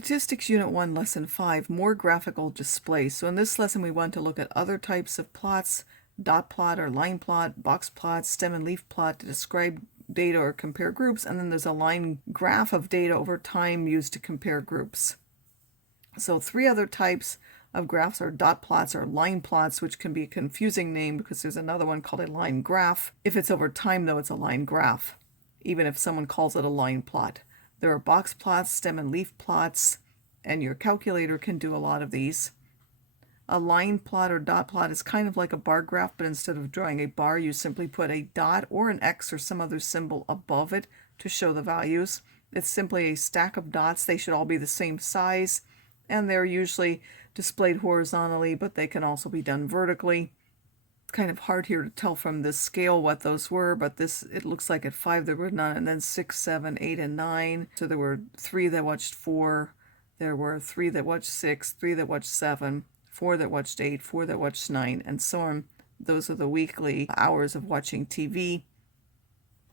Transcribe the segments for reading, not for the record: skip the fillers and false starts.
Statistics Unit 1, Lesson 5, More Graphical Display. So in this lesson we want to look at other types of plots, dot plot or line plot, box plot, stem and leaf plot to describe data or compare groups, and then there's a line graph of data over time used to compare groups. So three other types of graphs are dot plots or line plots, which can be a confusing name because there's another one called a line graph. If it's over time, though, it's a line graph, even if someone calls it a line plot. There are box plots, stem and leaf plots, and your calculator can do a lot of these. A line plot or dot plot is kind of like a bar graph, but instead of drawing a bar, you simply put a dot or an X or some other symbol above it to show the values. It's simply a stack of dots. They should all be the same size, and they're usually displayed horizontally, but they can also be done vertically. It's kind of hard here to tell from this scale what those were, but it looks like at 5 there were none, and then 6, 7, 8, and 9. So there were 3 that watched 4, there were 3 that watched 6, 3 that watched 7, 4 that watched 8, 4 that watched 9, and so on. Those are the weekly hours of watching TV.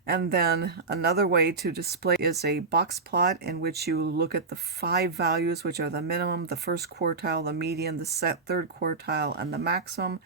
And then another way to display is a box plot in which you look at the 5 values, which are the minimum, the first quartile, the median, the third quartile, and the maximum.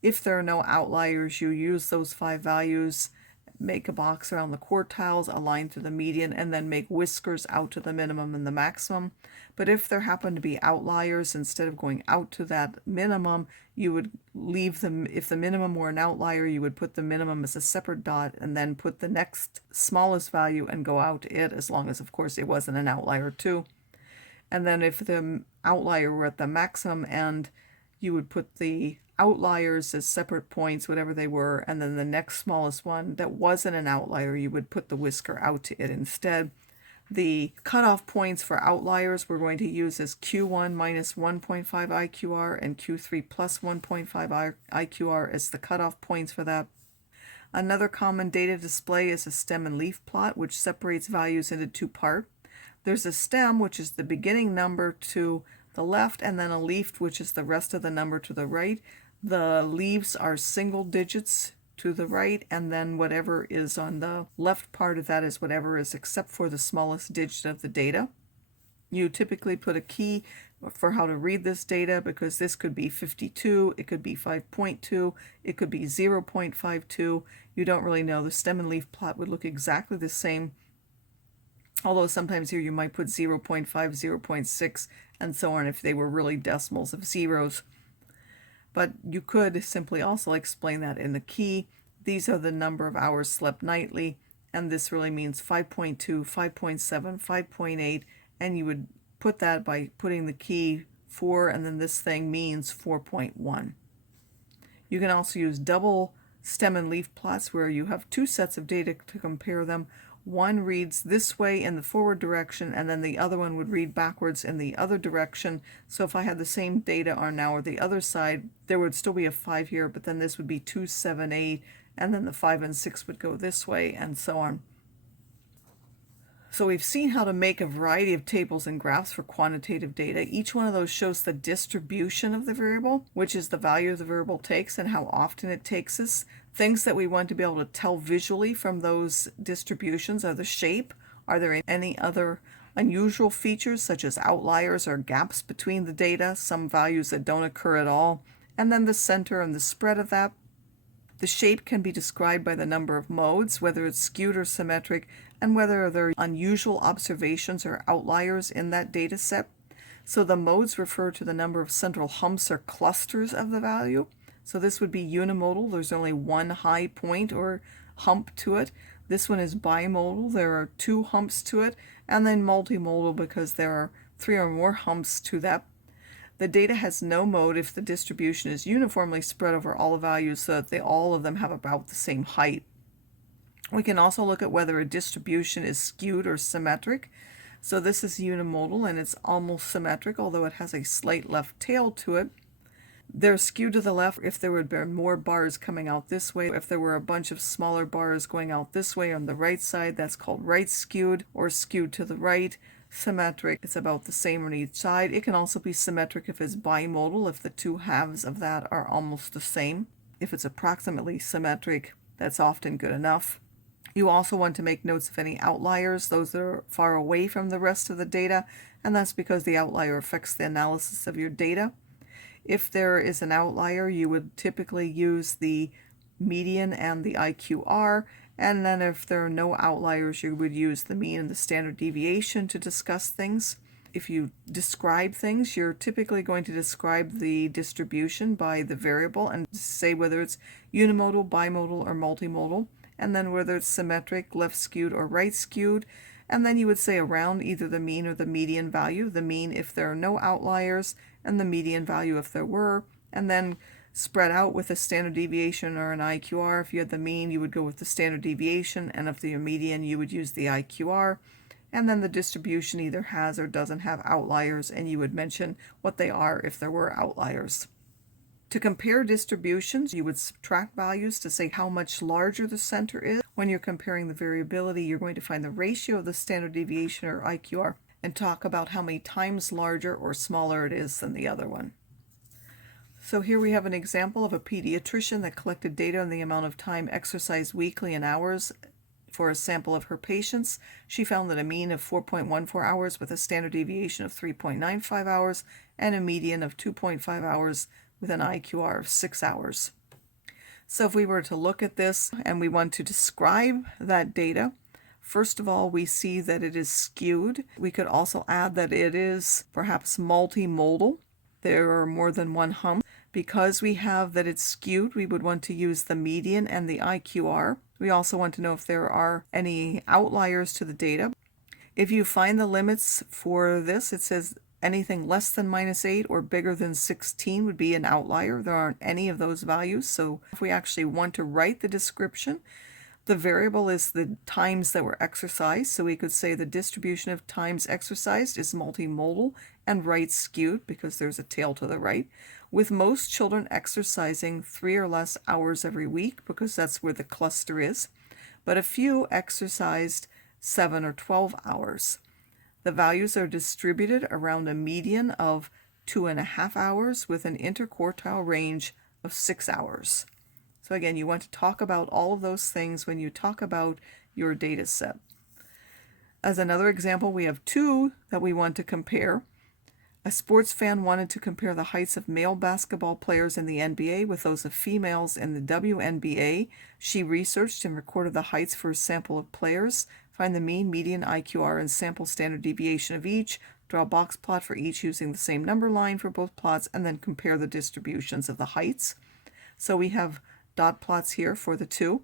If there are no outliers, you use those 5 values, make a box around the quartiles, a line to the median, and then make whiskers out to the minimum and the maximum. But if there happen to be outliers, instead of going out to that minimum, you would leave them. If the minimum were an outlier, you would put the minimum as a separate dot and then put the next smallest value and go out to it, as long as, of course, it wasn't an outlier too. And then if the outlier were at the maximum end, you would put the outliers as separate points, whatever they were, and then the next smallest one that wasn't an outlier, you would put the whisker out to it instead. The cutoff points for outliers we're going to use as Q1 minus 1.5 IQR and Q3 plus 1.5 IQR as the cutoff points for that. Another common data display is a stem and leaf plot, which separates values into 2 parts. There's a stem, which is the beginning number to the left, and then a leaf, which is the rest of the number to the right. The leaves are single digits to the right, and then whatever is on the left part of that is whatever is except for the smallest digit of the data. You typically put a key for how to read this data, because this could be 52, it could be 5.2, it could be 0.52. You don't really know. The stem and leaf plot would look exactly the same, although sometimes here you might put 0.5, 0.6, and so on if they were really decimals of zeros. But you could simply also explain that in the key. These are the number of hours slept nightly, and this really means 5.2, 5.7, 5.8, and you would put that by putting the key 4, and then this thing means 4.1. You can also use double stem and leaf plots where you have 2 sets of data to compare them. One reads this way in the forward direction, and then the other one would read backwards in the other direction. So if I had the same data on now or the other side, there would still be a 5 here, but then this would be 2, 7, 8, and then the 5 and 6 would go this way, and so on. So we've seen how to make a variety of tables and graphs for quantitative data. Each one of those shows the distribution of the variable, which is the value the variable takes and how often it takes this. Things that we want to be able to tell visually from those distributions are the shape. Are there any other unusual features, such as outliers or gaps between the data, some values that don't occur at all, and then the center and the spread of that. The shape can be described by the number of modes, whether it's skewed or symmetric, and whether there are unusual observations or outliers in that data set. So the modes refer to the number of central humps or clusters of the value. So this would be unimodal. There's only one high point or hump to it. This one is bimodal. There are 2 humps to it. And then multimodal, because there are 3 or more humps to that. The data has no mode if the distribution is uniformly spread over all the values so that all of them have about the same height. We can also look at whether a distribution is skewed or symmetric. So this is unimodal, and it's almost symmetric, although it has a slight left tail to it. They're skewed to the left if there would be more bars coming out this way. If there were a bunch of smaller bars going out this way on the right side, that's called right skewed, or skewed to the right. Symmetric, it's about the same on each side. It can also be symmetric if it's bimodal, if the 2 halves of that are almost the same. If it's approximately symmetric, that's often good enough. You also want to make notes of any outliers, those that are far away from the rest of the data, and that's because the outlier affects the analysis of your data. If there is an outlier, you would typically use the median and the IQR, and then if there are no outliers, you would use the mean and the standard deviation to discuss things. If you describe things, you're typically going to describe the distribution by the variable and say whether it's unimodal, bimodal, or multimodal, and then whether it's symmetric, left skewed, or right skewed. And then you would say around either the mean or the median value, the mean if there are no outliers, and the median value if there were, and then spread out with a standard deviation or an IQR. If you had the mean, you would go with the standard deviation, and if the median, you would use the IQR. And then the distribution either has or doesn't have outliers, and you would mention what they are if there were outliers. To compare distributions, you would subtract values to say how much larger the center is. When you're comparing the variability, you're going to find the ratio of the standard deviation or IQR and talk about how many times larger or smaller it is than the other one. So here we have an example of a pediatrician that collected data on the amount of time exercised weekly in hours for a sample of her patients. She found that a mean of 4.14 hours with a standard deviation of 3.95 hours and a median of 2.5 hours with an IQR of 6 hours. So if we were to look at this and we want to describe that data, first of all, we see that it is skewed. We could also add that it is perhaps multimodal. There are more than one hump. Because we have that it's skewed, we would want to use the median and the IQR. We also want to know if there are any outliers to the data. If you find the limits for this, it says anything less than -8 or bigger than 16 would be an outlier. There aren't any of those values. So if we actually want to write the description, the variable is the times that were exercised. So we could say the distribution of times exercised is multimodal and right skewed because there's a tail to the right, with most children exercising 3 or less hours every week because that's where the cluster is, but a few exercised 7 or 12 hours. The values are distributed around a median of 2.5 hours with an interquartile range of 6 hours. So again, you want to talk about all of those things when you talk about your data set. As another example, we have two that we want to compare. A sports fan wanted to compare the heights of male basketball players in the NBA with those of females in the WNBA. She researched and recorded the heights for a sample of players, find the mean, median, IQR, and sample standard deviation of each, draw a box plot for each using the same number line for both plots, and then compare the distributions of the heights. So we have dot plots here for the two.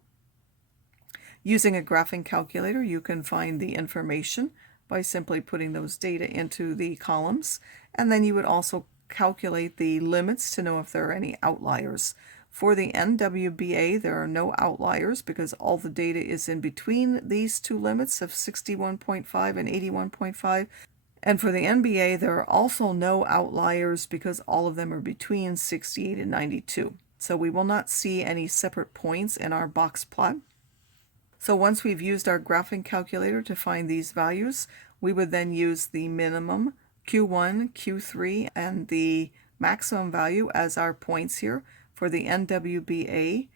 Using a graphing calculator, you can find the information by simply putting those data into the columns, and then you would also calculate the limits to know if there are any outliers. For the NWBA, there are no outliers because all the data is in between these two limits of 61.5 and 81.5. And for the NBA, there are also no outliers because all of them are between 68 and 92. So we will not see any separate points in our box plot. So once we've used our graphing calculator to find these values, we would then use the minimum, Q1, Q3, and the maximum value as our points here. For the NWBA,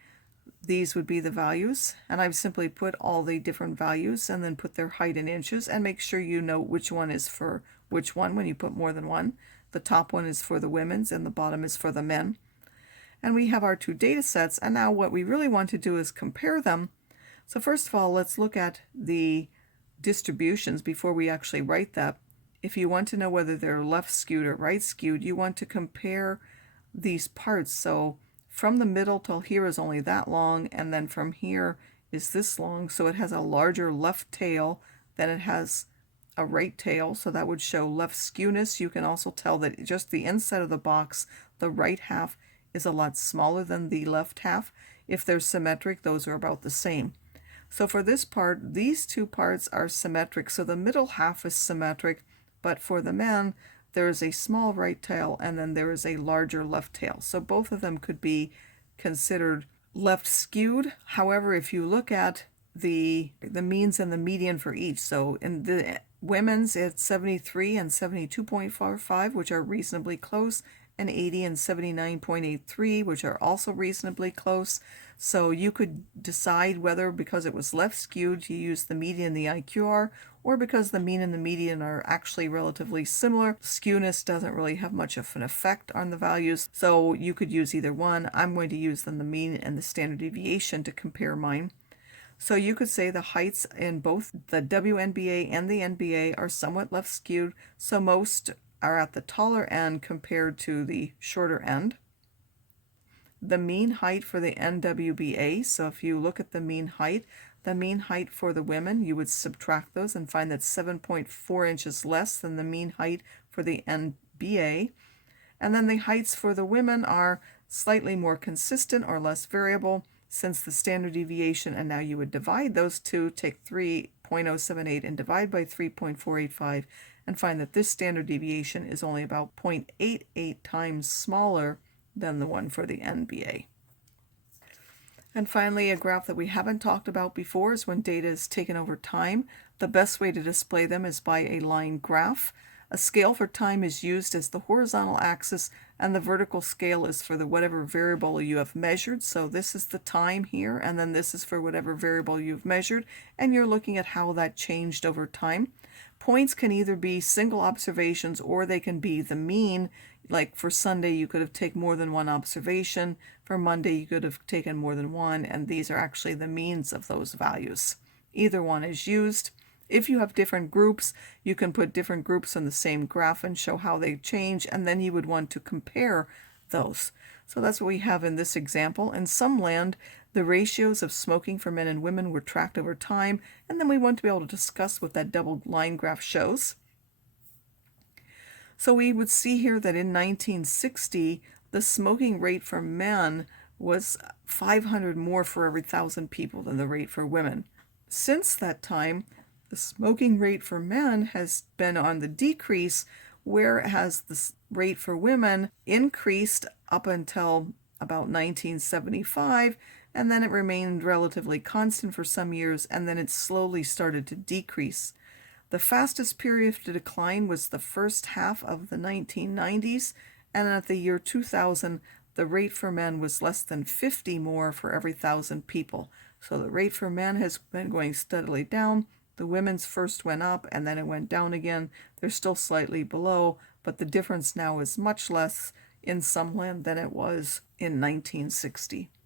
these would be the values, and I've simply put all the different values and then put their height in inches, and make sure you know which one is for which one when you put more than one. The top one is for the women's and the bottom is for the men. And we have our two data sets, and now what we really want to do is compare them. So first of all, let's look at the distributions before we actually write that. If you want to know whether they're left skewed or right skewed, you want to compare these parts. So from the middle till here is only that long, and then from here is this long. So it has a larger left tail than it has a right tail. So that would show left skewness. You can also tell that just the inside of the box, the right half is a lot smaller than the left half. If they're symmetric, those are about the same. So for this part, these two parts are symmetric. So the middle half is symmetric, but for the men, there is a small right tail and then there is a larger left tail. So both of them could be considered left skewed. However, if you look at the means and the median for each, so in the women's, it's 73 and 72.45, which are reasonably close, and 80 and 79.83, which are also reasonably close. So you could decide whether, because it was left skewed, you use the median and the IQR, or because the mean and the median are actually relatively similar, skewness doesn't really have much of an effect on the values. So you could use either one. I'm going to use then the mean and the standard deviation to compare mine. So you could say the heights in both the WNBA and the NBA are somewhat left skewed, so most are at the taller end compared to the shorter end. The mean height for the NWBA, so if you look at the mean height for the women, you would subtract those and find that 7.4 inches less than the mean height for the NBA. And then the heights for the women are slightly more consistent or less variable since the standard deviation, and now you would divide those two, take 3.078 and divide by 3.485 and find that this standard deviation is only about 0.88 times smaller than the one for the NBA. And finally, a graph that we haven't talked about before is when data is taken over time. The best way to display them is by a line graph. A scale for time is used as the horizontal axis, and the vertical scale is for the whatever variable you have measured. So this is the time here, and then this is for whatever variable you've measured, and you're looking at how that changed over time. Points can either be single observations or they can be the mean. Like for Sunday, you could have taken more than one observation. For Monday, you could have taken more than one, and these are actually the means of those values. Either one is used. If you have different groups, you can put different groups on the same graph and show how they change, and then you would want to compare those. So that's what we have in this example. In some land, the ratios of smoking for men and women were tracked over time, and then we want to be able to discuss what that double line graph shows. So we would see here that in 1960, the smoking rate for men was 500 more for every 1,000 people than the rate for women. Since that time, the smoking rate for men has been on the decrease, whereas the rate for women increased up until about 1975, and then it remained relatively constant for some years, and then it slowly started to decrease. The fastest period to decline was the first half of the 1990s, and at the year 2000, the rate for men was less than 50 more for every 1,000 people. So the rate for men has been going steadily down. The women's first went up and then it went down again. They're still slightly below, but the difference now is much less in some land than it was in 1960.